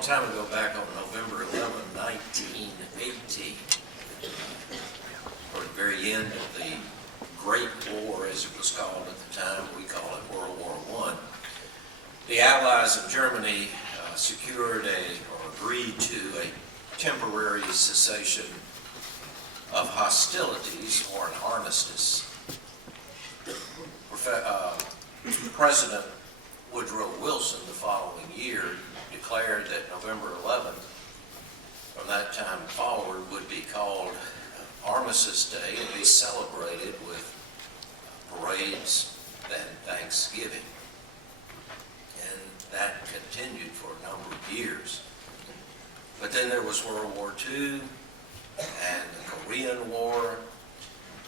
long time ago, back on November 11, 1918, toward the very end of the Great War, as it was called at the time. We call it World War I. The Allies of Germany secured or agreed to a temporary cessation of hostilities, or an armistice. President Woodrow Wilson, the following year, declared that November 11th, from that time forward, would be called Armistice Day and be celebrated with parades and Thanksgiving. And that continued for a number of years. But then there was World War II and the Korean War.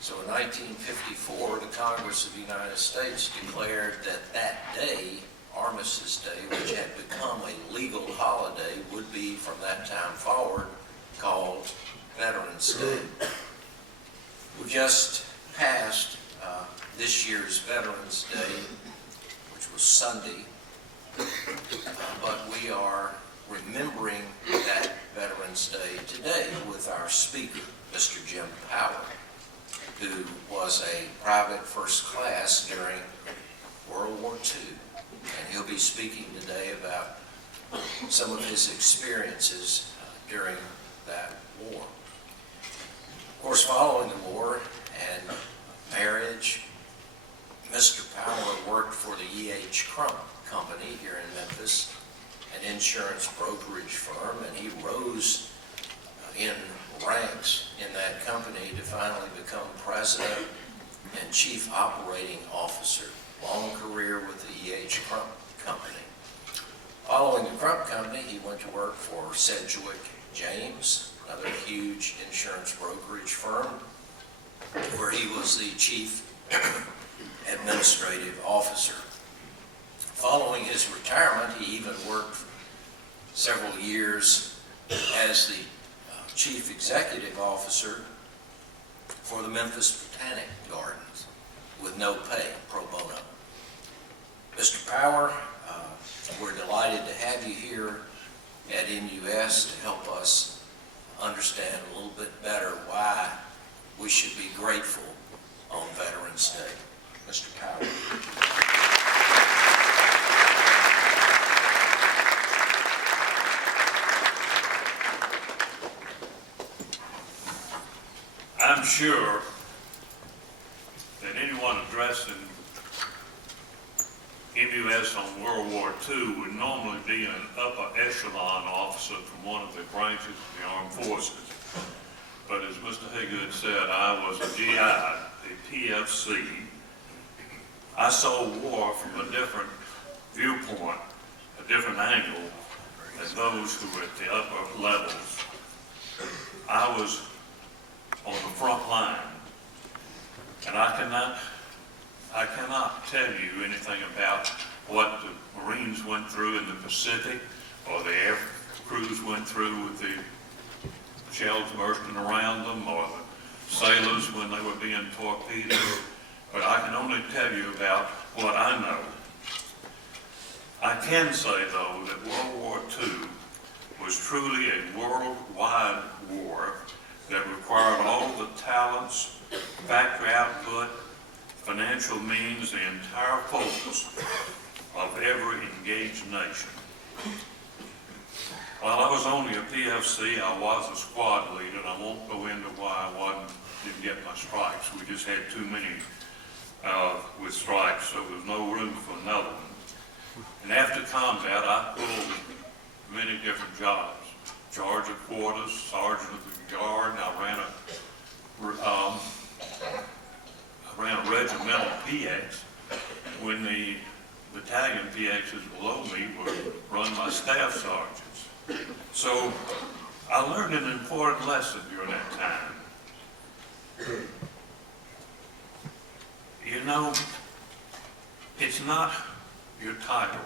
So in 1954, the Congress of the United States declared that that day, Armistice Day, which had become a legal holiday, would be from that time forward called Veterans Day. We just passed this year's Veterans Day, which was Sunday, but we are remembering that Veterans Day today with our speaker, Mr. Jim Power, who was a private first class during World War II. And he'll be speaking today about some of his experiences during that war. Of course, following the war and marriage, Mr. Power worked for the E.H. Crump Company here in Memphis, an insurance brokerage firm, and he rose in ranks in that company to finally become president and chief operating officer. Long career with the E.H. Crump Company. Following the Crump Company, he went to work for Sedgwick James, another huge insurance brokerage firm, where he was the chief administrative officer. Following his retirement, he even worked several years as the chief executive officer for the Memphis Botanic Gardens with no pay, pro bono. Mr. Power, we're delighted to have you here at NUS to help us understand a little bit better why we should be grateful on Veterans Day. Mr. Power. I'm sure that anyone addressing MUS on World War II would normally be an upper echelon officer from one of the branches of the armed forces. But as Mr. Haygood said, I was a GI, a PFC. I saw war from a different viewpoint, a different angle than those who were at the upper levels. I was on the front line, and I cannot tell you anything about what the Marines went through in the Pacific, or the air crews went through with the shells bursting around them, or the sailors when they were being torpedoed, but I can only tell you about what I know. I can say, though, that World War II was truly a worldwide war that required all the talents, factory output, financial means, the entire focus of every engaged nation. While I was only a PFC, I was a squad leader, and I won't go into why I didn't get my stripes. We just had too many with stripes, so there was no room for another one. And after combat, I pulled many different jobs. Charge of quarters, sergeant of the guard. I ran a regimental PX when the battalion PXs below me were run by staff sergeants. So I learned an important lesson during that time. You know, it's not your title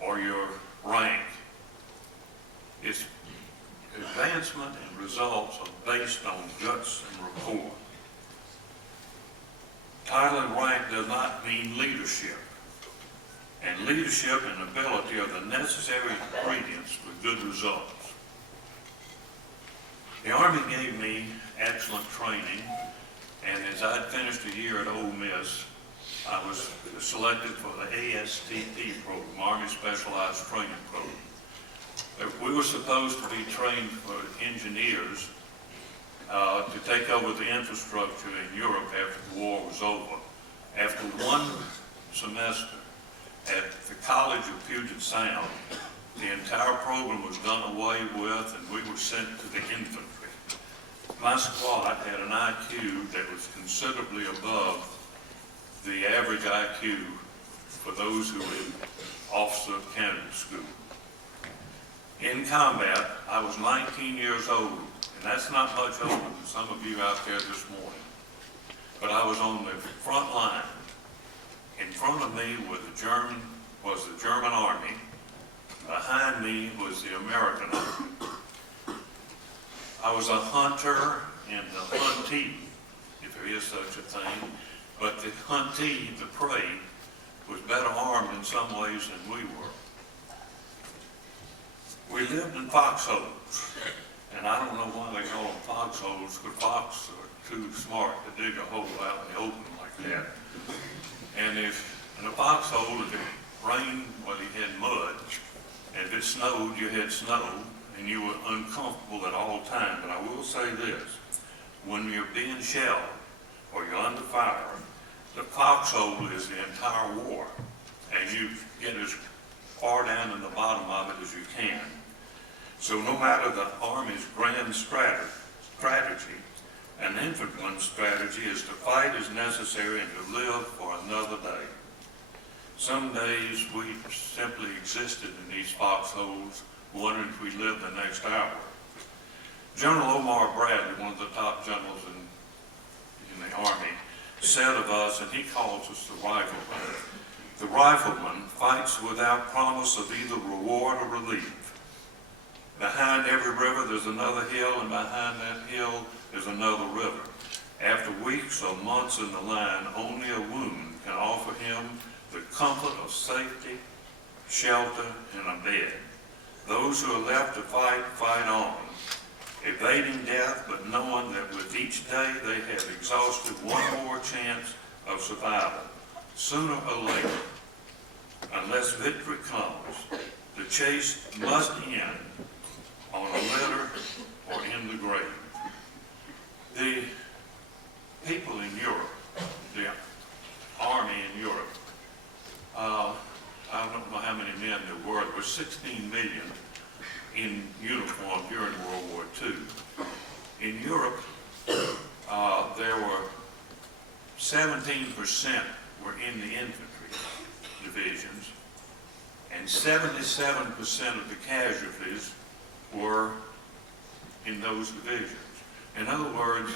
or your rank. Its advancement and results are based on guts and rapport. Title and rank does not mean leadership, and and leadership and ability are the necessary ingredients for good results. The Army gave me excellent training, and as I'd finished a year at Ole Miss, I was selected for the ASTP program, Army Specialized Training Program. We were supposed to be trained for engineers to take over the infrastructure in Europe after the war was over. After one semester at the College of Puget Sound, the entire program was done away with and we were sent to the infantry. My squad had an IQ that was considerably above the average IQ for those who were in officer candidate school. In combat, I was 19 years old, and that's not much older than some of you out there this morning. But I was on the front line. In front of me was the German Army. Behind me was the American Army. I was a hunter and a huntee, if there is such a thing. But the huntee, the prey, was better armed in some ways than we were. We lived in foxholes, and I don't know why they call them foxholes, because foxes are too smart to dig a hole out in the open like that. And in a foxhole, if it rained, well, you had mud, and if it snowed, you had snow, and you were uncomfortable at all times. But I will say this, when you're being shelled, or you're under fire, the foxhole is the entire war, and you get as far down in the bottom of it as you can. So no matter the Army's grand strategy, an infantryman's strategy is to fight as necessary and to live for another day. Some days we simply existed in these foxholes, wondering if we lived the next hour. General Omar Bradley, one of the top generals in the Army, said of us, and he calls us the rifleman, the rifleman fights without promise of either reward or relief. Behind every river there's another hill, and behind that hill there's another river. After weeks or months in the line, only a wound can offer him the comfort of safety, shelter, and a bed. Those who are left to fight, fight on, evading death, but knowing that with each day they have exhausted one more chance of survival. Sooner or later, unless victory comes, the chase must end on a litter or in the grave. The people in Europe, the Army in Europe, I don't know how many men there were 16 million in uniform during World War II. In Europe, there were 17% were in the infantry divisions, and 77% of the casualties were in those divisions. In other words,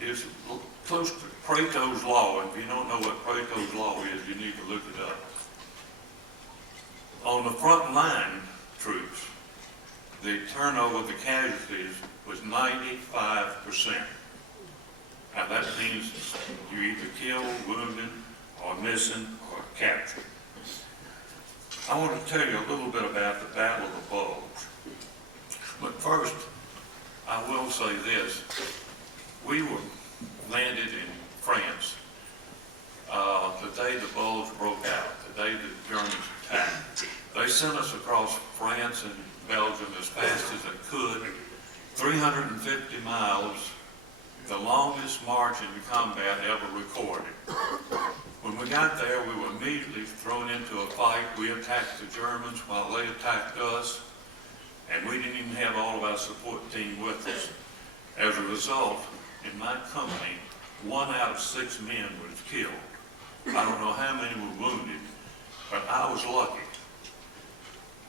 it's close to Pareto's law, and if you don't know what Pareto's law is, you need to look it up. On the front line troops, the turnover of the casualties was 95%. Now that means you either killed, wounded, or missing, or captured. I want to tell you a little bit about the Battle of the Bulge. But first, I will say this. We were landed in France the day the Bulge broke out, the day the Germans attacked. They sent us across France and Belgium as fast as they could, 350 miles, the longest march in combat ever recorded. When we got there, we were immediately thrown into a fight. We attacked the Germans while they attacked us, and we didn't even have all of our support team with us. As a result, in my company, 1 out of 6 men was killed. I don't know how many were wounded, but I was lucky.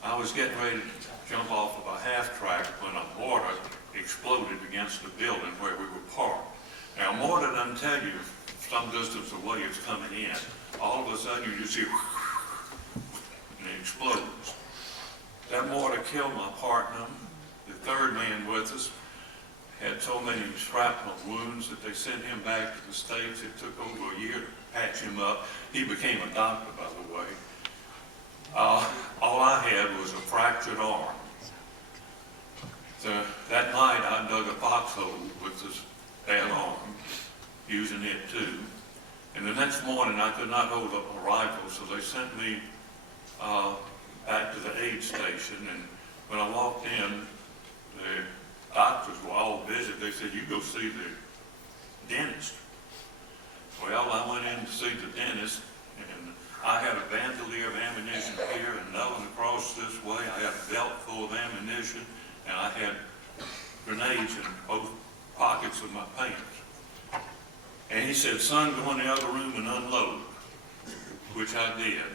I was getting ready to jump off of a half-track when a mortar exploded against the building where we were parked. Now, a mortar doesn't tell you some distance away it's coming in. All of a sudden, you just hear and it explodes. That mortar killed my partner. The third man with us had so many shrapnel wounds that they sent him back to the States. It took over a year to patch him up. He became a doctor, by the way. next morning, I could not hold up a rifle, so they sent me back to the aid station. And when I walked in, the doctors were all busy. They said, "You go see the dentist." Well, I went in to see the dentist, and I had a bandolier of ammunition here and another across this way. I had a belt full of ammunition, and I had grenades in both pockets of my pants. And he said, "Son, go in the other room and unload," which I did.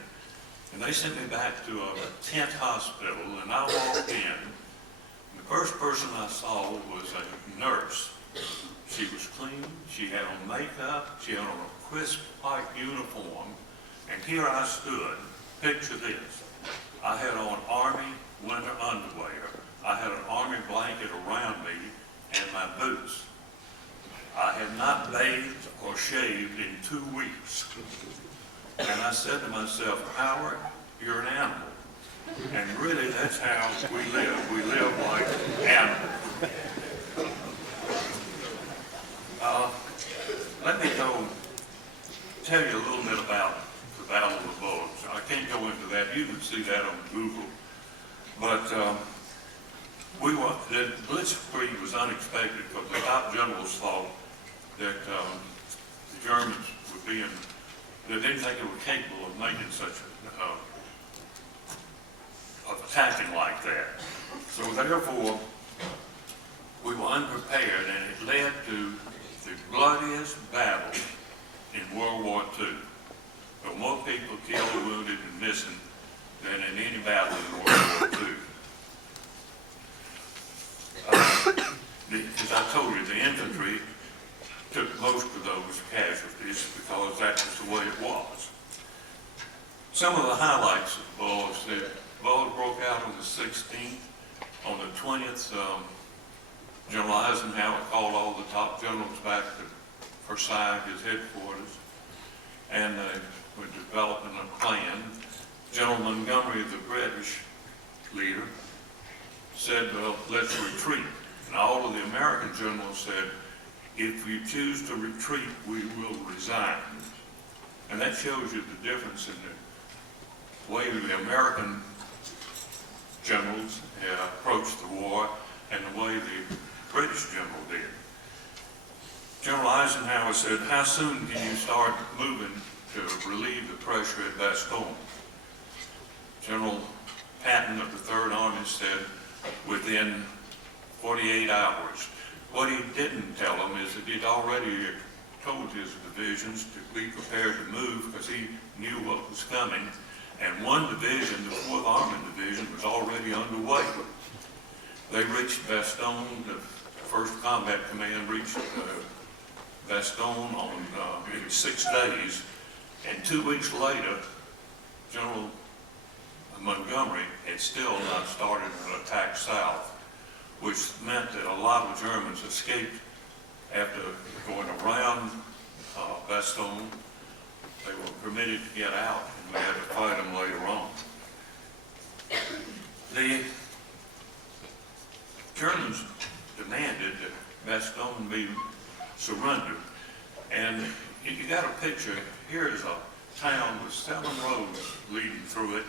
And they sent me back to a tent hospital, and I walked in. The first person I saw was a nurse. She was clean, she had on makeup, she had on a crisp white uniform, and here I stood. Picture this. I had on Army winter underwear, I had an Army blanket around me, and my boots. I had not bathed or shaved in 2 weeks. And I said to myself, "Howard, you're an animal." And really, that's how we live. We live like animals. Let me tell you a little bit about the Battle of the Bulge. I can't go into that. You can see that on Google. But the Blitzkrieg was unexpected because the top generals thought that the Germans would be they didn't think they were capable of making such of attacking like that. So therefore, we were unprepared, and it led to the bloodiest battle in World War II. There were more people killed, wounded, and missing than in any battle in World War II. As I told you, the infantry took most of those casualties because that was the way it was. Some of the highlights of Bulge, the Bulge broke out on the 16th. On the 20th, General Eisenhower called all the top generals back to Versailles, his headquarters, and they were developing a plan. General Montgomery, the British leader, said, "Well, let's retreat." And all of the American generals said, "If you choose to retreat, we will resign." And that shows you the difference in the way the American generals approached the war and the way the British general did. General Eisenhower said, "How soon can you start moving to relieve the pressure at Bastogne?" General Patton of the 3rd Army said, "Within 48 hours. What he didn't tell them is that he'd already told his divisions to be prepared to move because he knew what was coming. And one division, the 4th Army Division, was already underway. They reached Bastogne, the 1st Combat Command reached Bastogne in 6 days. And 2 weeks later, General Montgomery had still not started an attack south, which meant that a lot of Germans escaped after going around Bastogne. They were permitted to get out, and we had to fight them later on. The Germans demanded that Bastogne be surrendered. And you got a picture. Here is a town with 7 roads leading through it,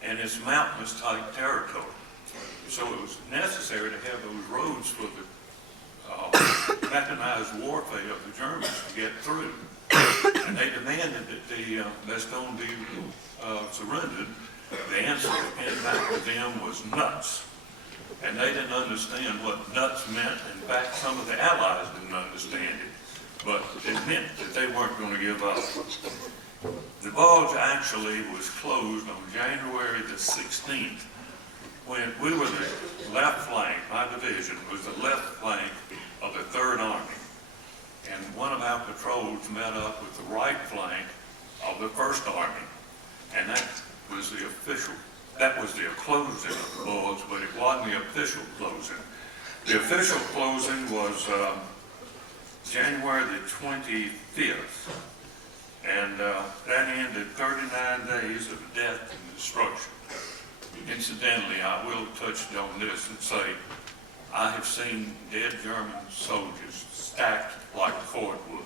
and it's mountainous type territory. So it was necessary to have those roads for the mechanized warfare of the Germans to get through. And they demanded that the Bastogne be surrendered. The answer that came back to them was nuts. And they didn't understand what nuts meant. In fact, some of the Allies didn't understand it. But it meant that they weren't going to give up. The Bulge actually was closed on January the 16th. When we were the left flank, my division was the left flank of the 3rd Army. And one of our patrols met up with the right flank of the 1st Army. And that was the closing of the Bulge, but it wasn't the official closing. The official closing was January the 25th. And that ended 39 days of death and destruction. Incidentally, I will touch on this and say, I have seen dead German soldiers stacked like cordwood.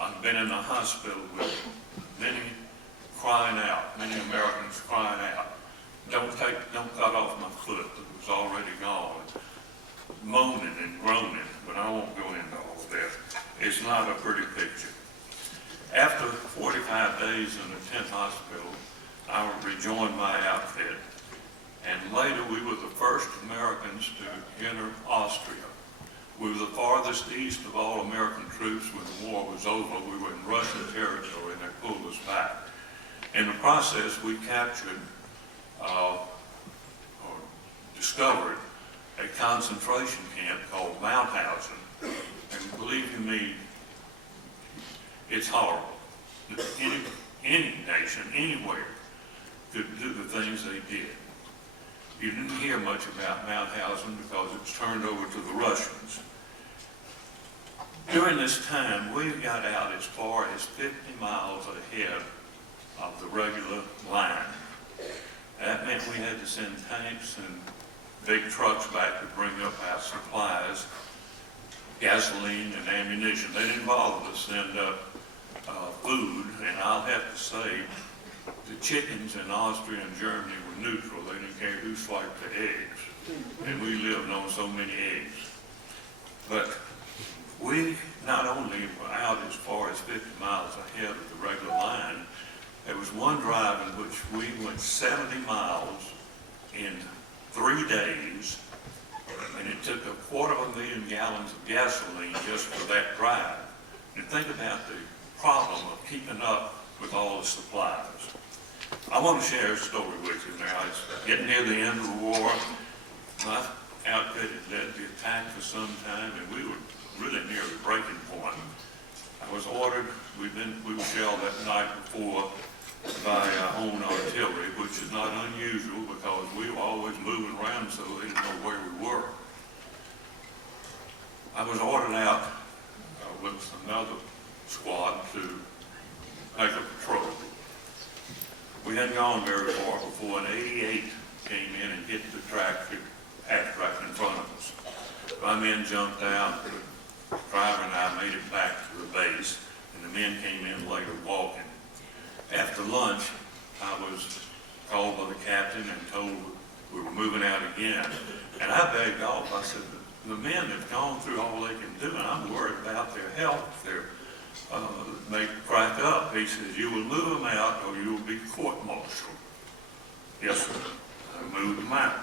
I've been in the hospital with many crying out, many Americans crying out, don't cut off my foot that was already gone, moaning and groaning, but I won't go into all of that. It's not a pretty picture. After 45 days in the 10th hospital, I rejoined my outfit, and later we were the first Americans to enter Austria. We were the farthest east of all American troops when the war was over. We were in Russian territory and they pulled us back. In the process, we captured or discovered a concentration camp called Mauthausen. And believe you me, it's horrible. Any nation, anywhere, could do the things they did. You didn't hear much about Mauthausen because it was turned over to the Russians. During this time, we got out as far as 50 miles ahead of the regular line. That meant we had to send tanks and big trucks back to bring up our supplies, gasoline and ammunition. They didn't bother to send up food, and I'll have to say, the chickens in Austria and Germany were neutral. They didn't care who swiped the eggs. And we lived on so many eggs. But we not only were out as far as 50 miles ahead of the regular line, there was one drive in which we went 70 miles in 3 days, and it took 250,000 gallons of gasoline just for that drive. And think about the problem of keeping up with all the supplies. I want to share a story with you now. It's getting near the end of the war. My outfit had led the attack for some time, and we were really near the breaking point. I was ordered, we were shelled that night before by our own artillery, which is not unusual because we were always moving around so they didn't know where we were. I was ordered out with another squad to make a patrol. We hadn't gone very far before an 88 came in and hit the half track in front of us. My men jumped out, the driver and I made it back to the base, and the men came in later walking. After lunch, I was called by the captain and told we were moving out again. And I begged off. I said, the men have gone through all they can do, and I'm worried about their health. They crack up. He says, you will move them out or you will be court-martialed. Yes, sir. I moved them out.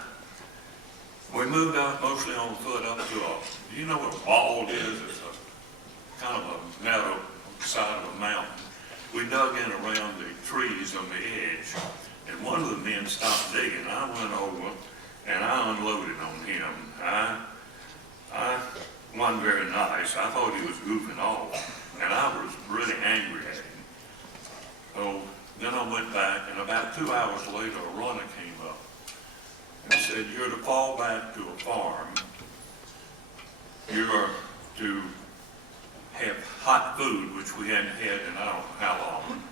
We moved out mostly on foot up to do you know what a bald is? It's a kind of a meadow on the side of a mountain. We dug in around the trees on the edge, and one of the men stopped digging. I went over and I unloaded on him. I wasn't very nice. I thought he was goofing off, and I was really angry at him. So then I went back, and about 2 hours later, a runner came up and said, you're to fall back to a farm. You're to have hot food, which we hadn't had in I don't know how long.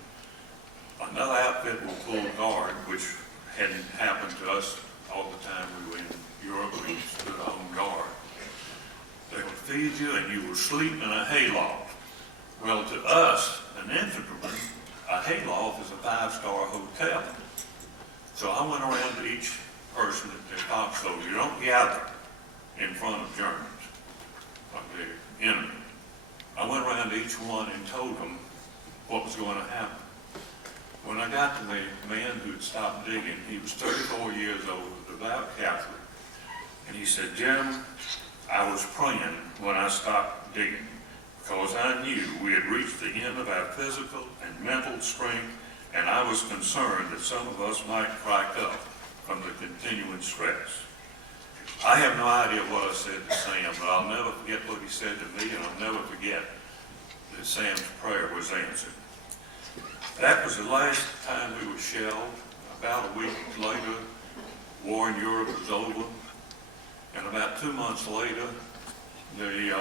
Another outfit will pull guard, which hadn't happened to us all the time we were in Europe. We stood on guard. They would feed you, and you would sleep in a hayloft. Well, to us, an infantryman, a hayloft is a 5-star hotel. So I went around to each person at their foxhole. You don't gather in front of Germans, like the enemy. I went around to each one and told them what was going to happen. When I got to the man who had stopped digging, he was 34 years old, a devout Catholic. And he said, Jim, I was praying when I stopped digging because I knew we had reached the end of our physical and mental strength, and I was concerned that some of us might crack up from the continuing stress. I have no idea what I said to Sam, but I'll never forget what he said to me, and I'll never forget that Sam's prayer was answered. That was the last time we were shelled. About a week later, war in Europe was over, and about 2 months later, the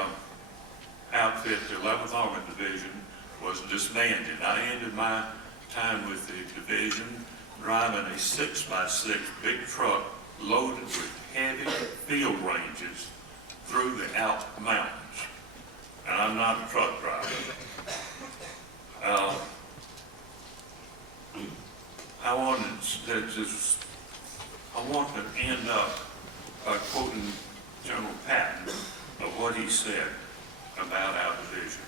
outfit, the 11th Armored Division, was disbanded. I ended my time with the division driving a 6x6 big truck loaded with heavy field ranges through the Alp Mountains. and I'm not a truck driver. I want to end up by quoting General Patton of what he said about our division.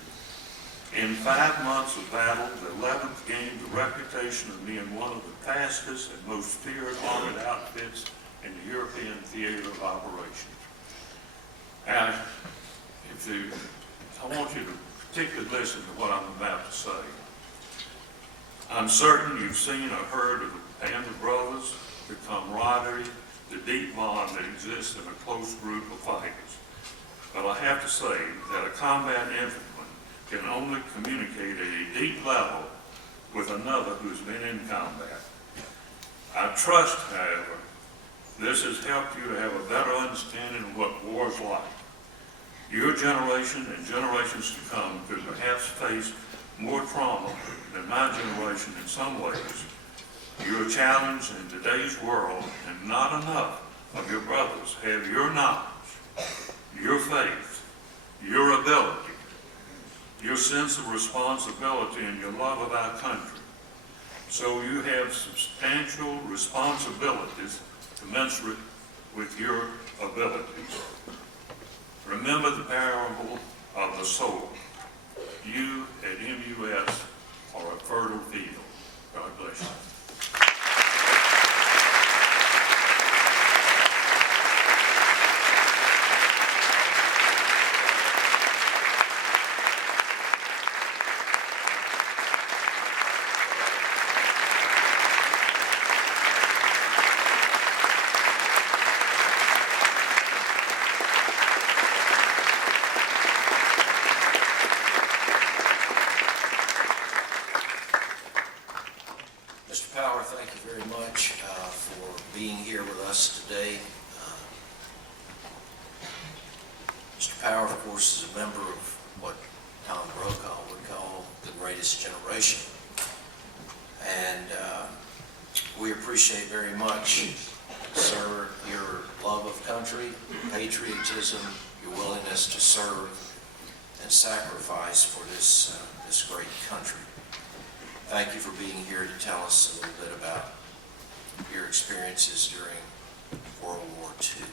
In 5 months of battle, the 11th gained the reputation of being one of the fastest and most feared armored outfits in the European theater of operations. Now, I want you to particularly listen to what I'm about to say. I'm certain you've seen or heard of the band of brothers, the camaraderie, the deep bond that exists in a close group of fighters. But I have to say that a combat infantryman can only communicate at a deep level with another who's been in combat. I trust, however, this has helped you to have a better understanding of what war's like. Your generation and generations to come could perhaps face more trauma than my generation in some ways. You're challenged in today's world, and not enough of your brothers have your knowledge, your faith, your ability, your sense of responsibility, and your love of our country. So you have substantial responsibilities commensurate with your abilities. Remember the parable of the sower. You at MUS are a fertile field. God bless you. Mr. Power, thank you very much for being here with us today. Mr. Power, of course, is a member of what Tom Brokaw would call the greatest generation. And we appreciate very much, sir, your love of country, patriotism, your willingness to serve and sacrifice for this great country. Thank you for being here to tell us a little bit about your experiences during World War II.